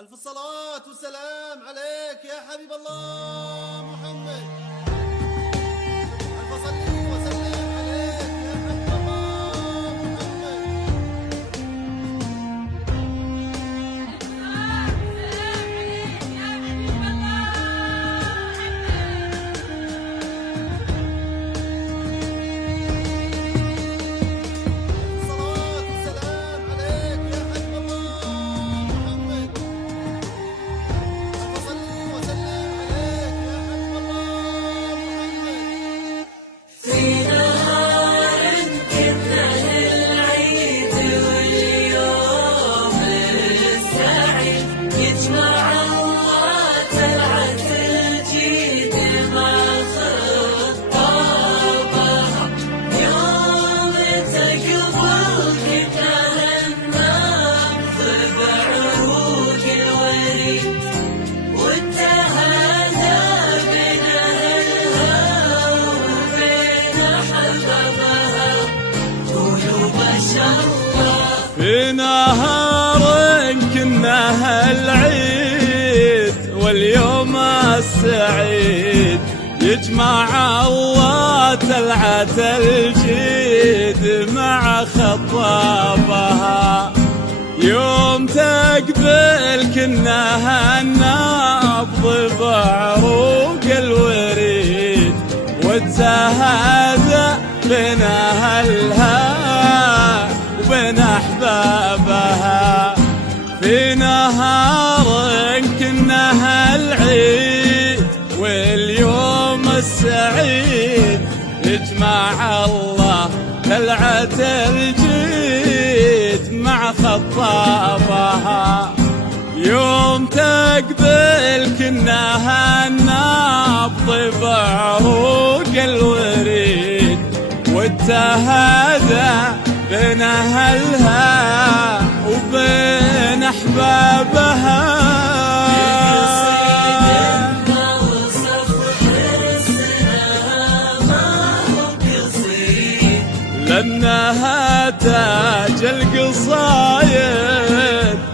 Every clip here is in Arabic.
ألف الصلاة والسلام عليك يا حبيب الله محمد. ألف صلي وسلم عليك يا حبيب الله محمد. الصلاة والسلام عليك يا حبيب الله محمد. ألف صلي وسلم عليك يا حبيب الله محمد. في نهار كنا للعيد واليوم للسعيد يجمع الله طلعت الجيد مع خطابها يوم تقبل كنا ننفض بعروق الوريد وانتهينا بين أهلها وبين أحبابها قولوا ما شاء الله. في نهار كنا هالعيد واليوم السعيد يجمع الله طلعت الجيد مع خطابها يوم تقبل كنا هالنبض بعروق الوريد والتهادى بين أهلها وبين أحبابها. في نهار كنا هالعيد واليوم السعيد يجمع الله طلعت الجيد مع خطابها يوم تقبل كنا هالنبض بعروق الوريد والتهادى بين أهلها وبين أحبابها. لأنها تاج القصايد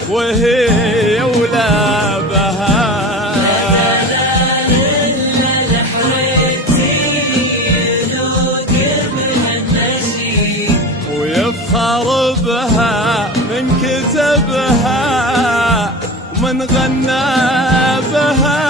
وهي ولا بها ويفخر بها من كتبها ومن غنى بها.